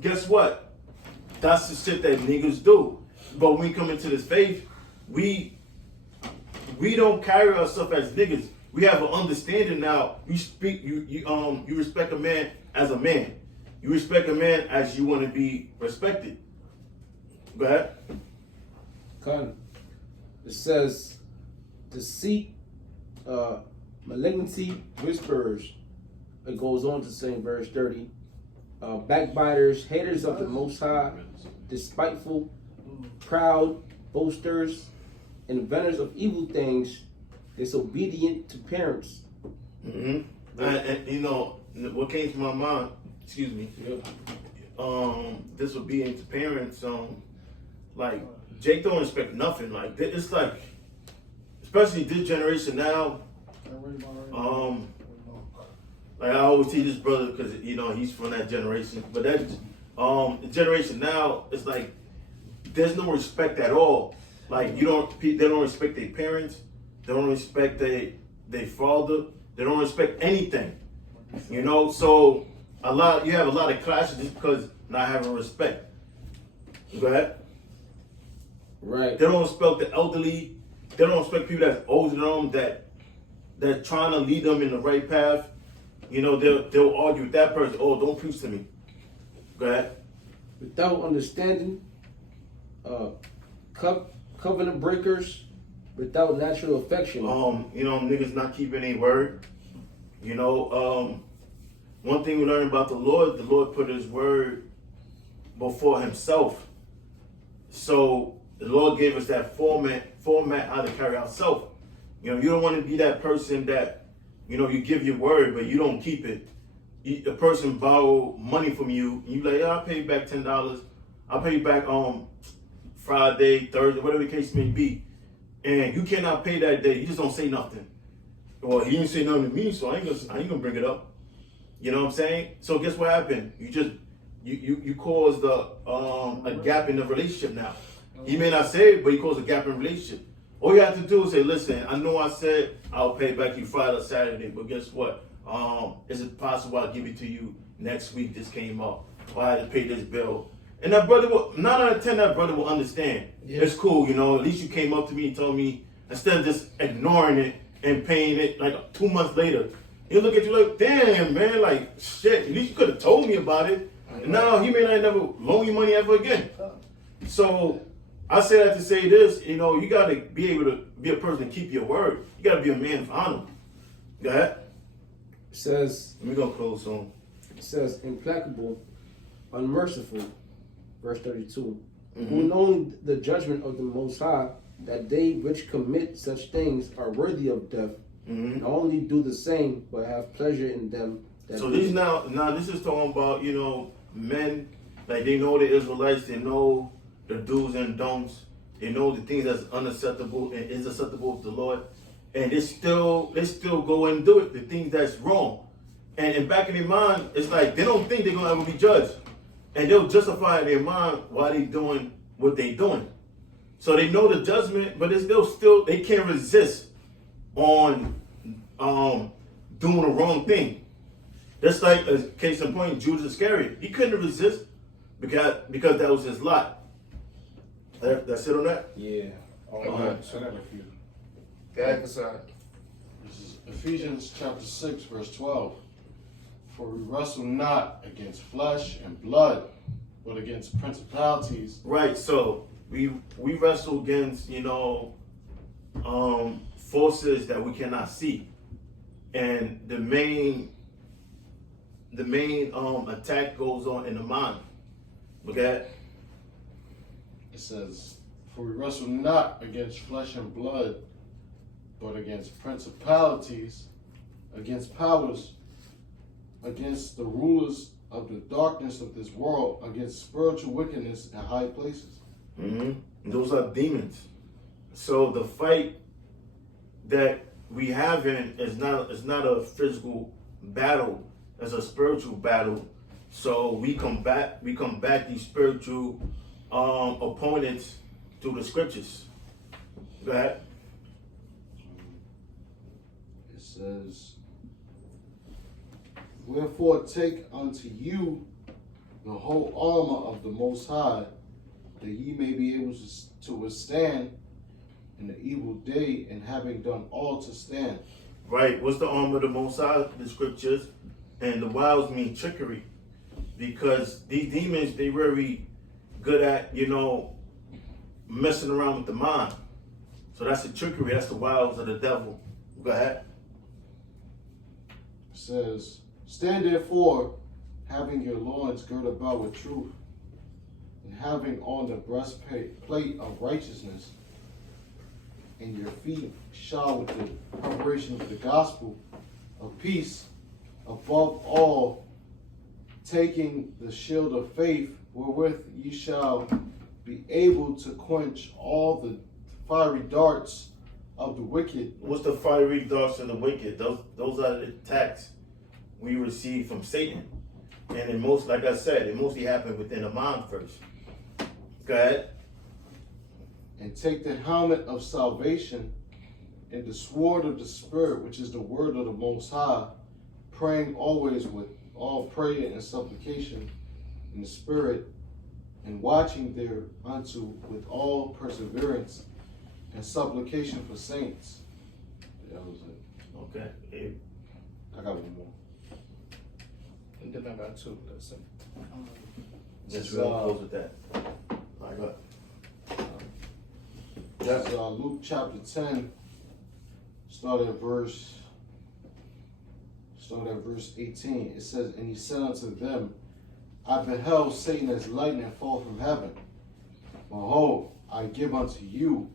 But guess what? That's the shit that niggas do. But when we come into this faith, we don't carry ourselves as niggas. We have an understanding now. You respect a man as a man. You respect a man as you want to be respected. Go ahead. It says, deceit, malignity, whispers. It goes on to say in verse 30, backbiters, haters of the Most High, despiteful, proud, boasters, inventors of evil things, disobedient to parents. Mm-hmm. And you know what came to my mind? Excuse me. Yeah. Disobedient to parents. Like Jake don't respect nothing. Like it's like, especially this generation now. Like I always teach this brother because you know he's from that generation. But that the generation now, it's like there's no respect at all. Like they don't respect their parents. They don't respect their father. They don't respect anything. You know, so you have a lot of clashes just because not having respect. Go ahead. Right. They don't respect the elderly. They don't respect people that's older than them that trying to lead them in the right path. You know, they'll argue with that person. Oh, don't preach to me. Go ahead. Without understanding, covenant breakers, without natural affection. You know, niggas not keeping a word. You know, one thing we learn about the Lord put his word before himself. So the Lord gave us that format how to carry ourselves. You know, you don't want to be that person that, you know, you give your word, but you don't keep it. A person borrow money from you, and you like, I'll pay you back $10. I'll pay you back Friday, Thursday, whatever the case may be. And you cannot pay that day. You just don't say nothing. Well, he didn't say nothing to me, so I ain't gonna bring it up. You know what I'm saying? So guess what happened? You caused a gap in the relationship now. He may not say it, but he caused a gap in the relationship. All you have to do is say, listen, I know I said I'll pay back you Friday or Saturday, but guess what? Is it possible I'll give it to you next week? This came up. Or I had to pay this bill. And that brother will, 9 out of 10, that brother will understand. Yeah. It's cool, you know, at least you came up to me and told me, instead of just ignoring it and paying it like 2 months later, he'll look at you like, damn, man, like, shit, at least you could have told me about it. And now he may not never loan you money ever again. So I say that to say this, you know, you got to be able to be a person to keep your word. You got to be a man of honor. Go ahead. It says, we're going to close soon. It says, implacable, unmerciful, verse 32, who knowing the judgment of the Most High, that they which commit such things are worthy of death, not only do the same, but have pleasure in them. So these now this is talking about, you know, men, like they know the Israelites, they know the do's and don'ts, they know the things that's unacceptable and is acceptable to the Lord, and they still go and do it, the things that's wrong. And in back in their mind, it's like they don't think they're gonna ever be judged. And they'll justify in their mind why they doing what they doing. So they know the judgment, but it's still they can't resist on doing the wrong thing. Just like a case in point, Judas Iscariot. He couldn't resist because that was his lot. That's it on that? Yeah. This is Ephesians chapter 6, verse 12. For we wrestle not against flesh and blood, but against principalities. Right, so we wrestle against, you know, forces that we cannot see. And the main attack goes on in the mind. Okay? It says, for we wrestle not against flesh and blood, but against principalities, against powers, against the rulers of the darkness of this world, against spiritual wickedness in high places. Those are demons. So the fight that we have is not a physical battle, it's a spiritual battle. So we combat these spiritual opponents through the scriptures. Go ahead. It says, wherefore take unto you the whole armor of the Most High, that ye may be able to withstand in the evil day, and having done all to stand. Right. What's the armor of the Most High? The scriptures. And the wiles mean trickery. Because these demons, they very good at, messing around with the mind. So that's the trickery. That's the wiles of the devil. Go ahead. It says, stand therefore, having your loins girt about with truth, and having on the breastplate of righteousness, and your feet shod with the preparation of the gospel of peace, above all, taking the shield of faith, wherewith ye shall be able to quench all the fiery darts of the wicked. What's the fiery darts of the wicked? Those are the attacks we receive from Satan. And it most, like I said, it mostly happen within the mind first. Go ahead. And take the helmet of salvation and the sword of the Spirit, which is the word of the Most High, praying always with all prayer and supplication in the Spirit, and watching thereunto with all perseverance and supplication for saints. That was it. Okay. I got one more. And then I got two. That's it. Let's close with that. All right, go ahead. That's Luke chapter 10, start at verse 18. It says, and he said unto them, I beheld Satan as lightning fall from heaven. Behold, I give unto you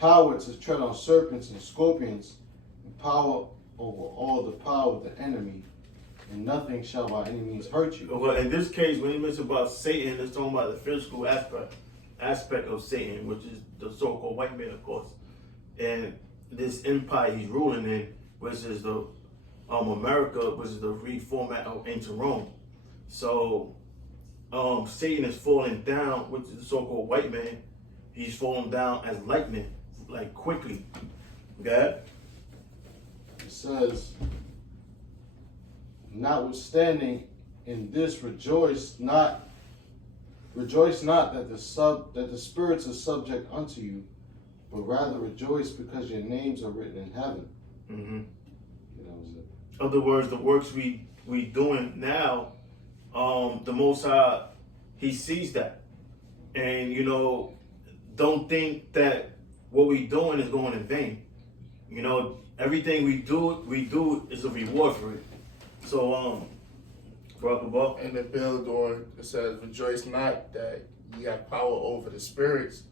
power to tread on serpents and scorpions, and power over all the power of the enemy, and nothing shall by any means hurt you. Well, in this case, when he mentions about Satan, it's talking about the physical aspect of Satan, which is the so-called white man, of course, and this empire he's ruling in, which is the America, which is the reformat of ancient Rome. So Satan is falling down, which is the so-called white man. He's falling down as lightning, like quickly. Okay? It says, notwithstanding in this rejoice not that the spirits are subject unto you, but rather rejoice because your names are written in heaven. Mm-hmm. That was it. In other words, the works we doing now, the Most High, He sees that, and don't think that what we doing is going in vain. Everything we do is a reward for it. So, Brother, And the build on, it says, rejoice not that ye have power over the spirits,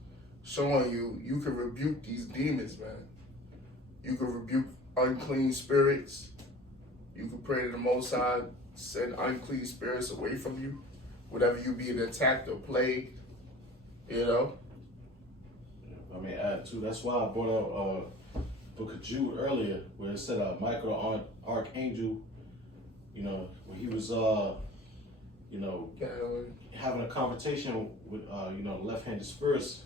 showing you can rebuke these demons, man. You can rebuke unclean spirits. You can pray to the Most High, send unclean spirits away from you, whatever you being attacked or plagued, I mean, add too. That's why I brought up Book of Jude earlier, where it said Michael the archangel, when he was having a conversation with the left-handed spirits,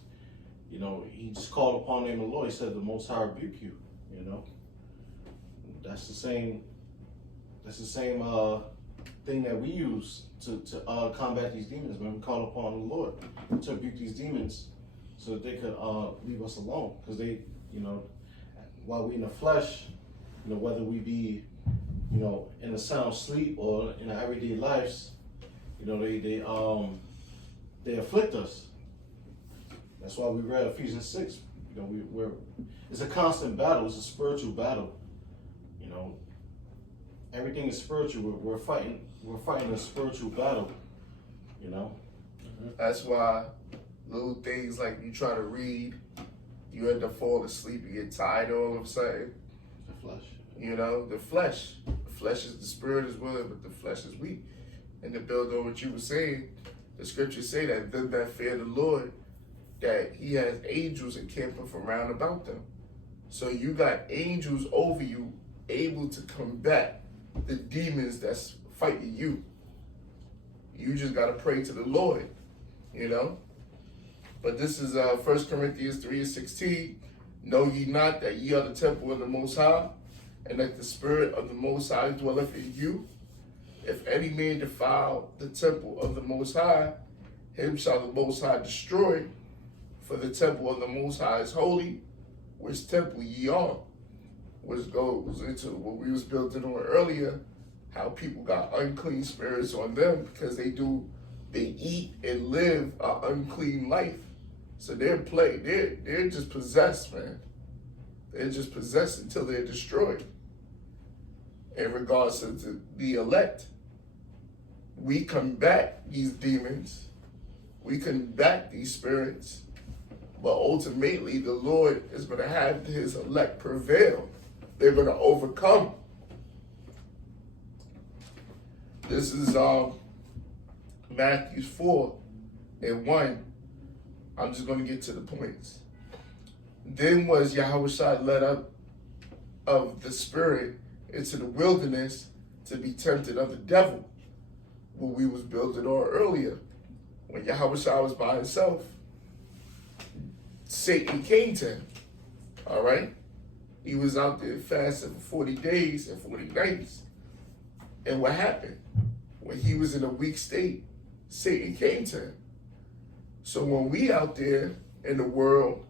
he just called upon the name of the Lord. He said, "The Most High rebuke you." That's the same thing that we use to combat these demons. When we call upon the Lord to rebuke these demons, so that they could leave us alone, because they, while we in the flesh, whether we be, in a sound sleep or in our everyday lives, they afflict us. That's why we read Ephesians 6. It's a constant battle. It's a spiritual battle. Everything is spiritual. We're fighting a spiritual battle. That's why little things like you try to read, you end up falling asleep, you get tired all of a sudden. The flesh. The flesh. The flesh is the spirit is willing, but the flesh is weak. And to build on what you were saying, the scriptures say that them that fear the Lord, that He has angels encamping around about them. So you got angels over you, able to combat the demons that's fighting you. You just got to pray to the Lord, But this is 1 Corinthians 3:16. Know ye not that ye are the temple of the Most High, and that the Spirit of the Most High dwelleth in you? if any man defile the temple of the Most High, him shall the Most High destroy. For the temple of the Most High is holy, which temple ye are. Which goes into what we was building on earlier, how people got unclean spirits on them because they eat and live an unclean life. So they're just possessed, man. They're just possessed until they're destroyed. In regards to the elect, we combat these demons, we combat these spirits, but ultimately the Lord is going to have his elect prevail. They're going to overcome. This is Matthew 4:1. I'm just going to get to the points. Then was Yahushua led up of the Spirit into the wilderness to be tempted of the devil. What we was building on earlier. When Yahushua was by himself, Satan came to him. All right? He was out there fasting for 40 days and 40 nights. And what happened? When he was in a weak state, Satan came to him. So when we out there in the world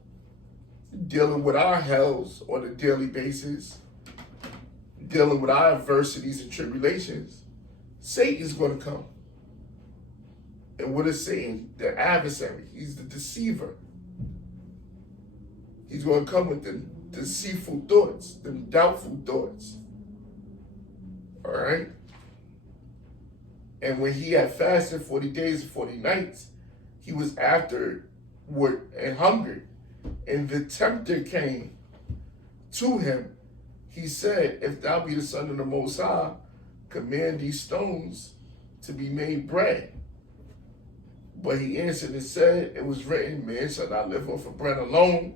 dealing with our hells on a daily basis, dealing with our adversities and tribulations, Satan's going to come. And what is Satan? The adversary. He's the deceiver. He's going to come with the deceitful thoughts, the doubtful thoughts. All right? And when he had fasted 40 days and 40 nights, he was afterward and hungered. And the tempter came to him. He said, if thou be the Son of the Most High, command these stones to be made bread. But he answered and said, it was written, man shall not live off of bread alone,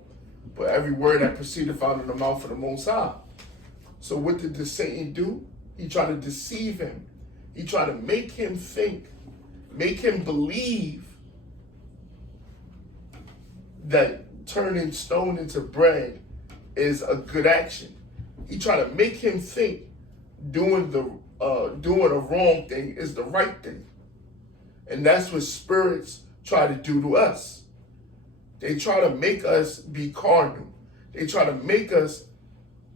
but every word that proceedeth out of the mouth of the Most High. So what did the Satan do? He tried to deceive him. He tried to make him think, make him believe that turning stone into bread is a good action. He tried to make him think doing a wrong thing is the right thing. And that's what spirits try to do to us. They try to make us be carnal. They try to make us,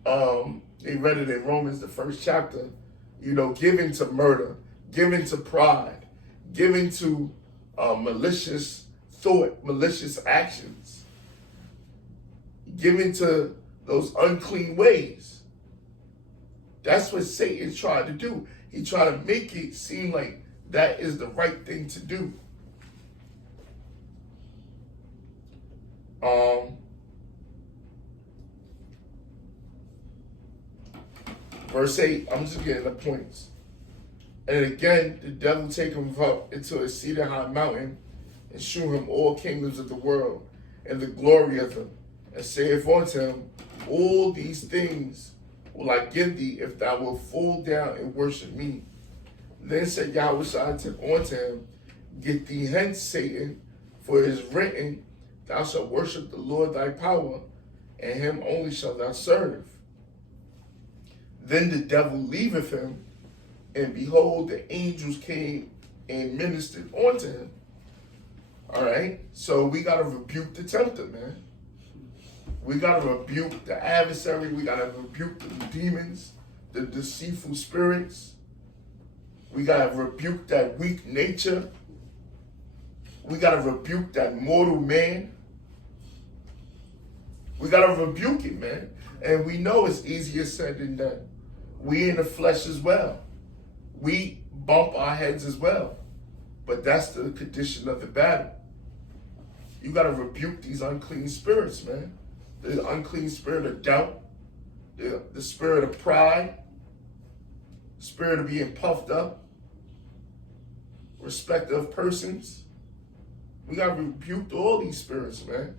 they read it in Romans, the 1st chapter, giving to murder, giving to pride, giving to malicious thought, malicious actions, giving to those unclean ways. That's what Satan tried to do. He tried to make it seem like that is the right thing to do. Verse 8, I'm just getting the points. And again, the devil take him up into a cedar high mountain and shew him all kingdoms of the world and the glory of them, and saith unto him, all these things will I give thee if thou wilt fall down and worship me. Then said Yahushua unto him, get thee hence, Satan, for it is written, thou shalt worship the Lord thy power, and him only shalt thou serve. Then the devil leaveth him, and behold, the angels came and ministered unto him. All right? So we got to rebuke the tempter, man. We got to rebuke the adversary. We got to rebuke the demons, the deceitful spirits. We got to rebuke that weak nature. We got to rebuke that mortal man. We got to rebuke it, man. And we know it's easier said than done. We in the flesh as well. We bump our heads as well. But that's the condition of the battle. You got to rebuke these unclean spirits, man. The unclean spirit of doubt, the spirit of pride, spirit of being puffed up, respect of persons. We got to rebuke all these spirits, man.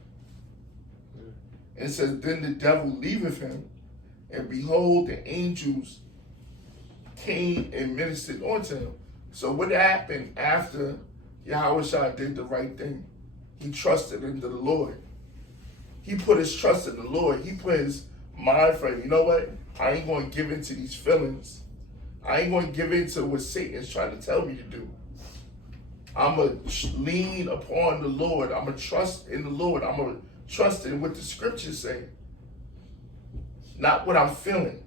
And it says, then the devil leaveth him, and behold, the angels came and ministered unto him. So what happened after Yahushua did the right thing? He trusted in the Lord. He put his trust in the Lord. He put his mind frame. You know what? I ain't going to give in to these feelings. I ain't going to give in to what Satan's trying to tell me to do. I'm going to lean upon the Lord. I'm going to trust in the Lord. I'm going to trust in what the scriptures say, not what I'm feeling.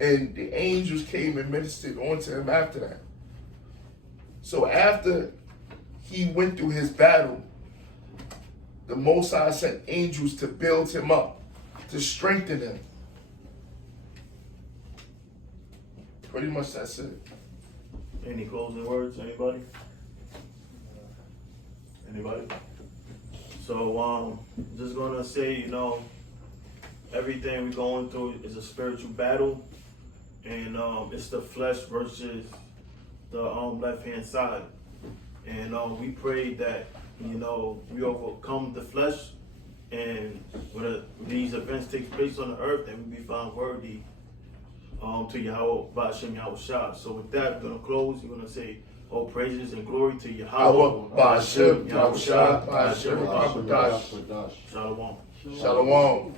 And the angels came and ministered onto him after that. So after he went through his battle, the Most High sent angels to build him up, to strengthen him. Pretty much that's it. Any closing words, anybody? Anybody? So, just gonna say, you know, everything we're going through is a spiritual battle, and it's the flesh versus the left-hand side. And we pray that, you know, we overcome the flesh, and when these events take place on the earth, that we be found worthy to Yahweh, Ba'ashem Yahushua. So with that, we're gonna close. We're gonna say, all praises and glory to Yahweh, Ba'ashem Yahushua, Ba'ashem Yahushua. Shalom. Shalom.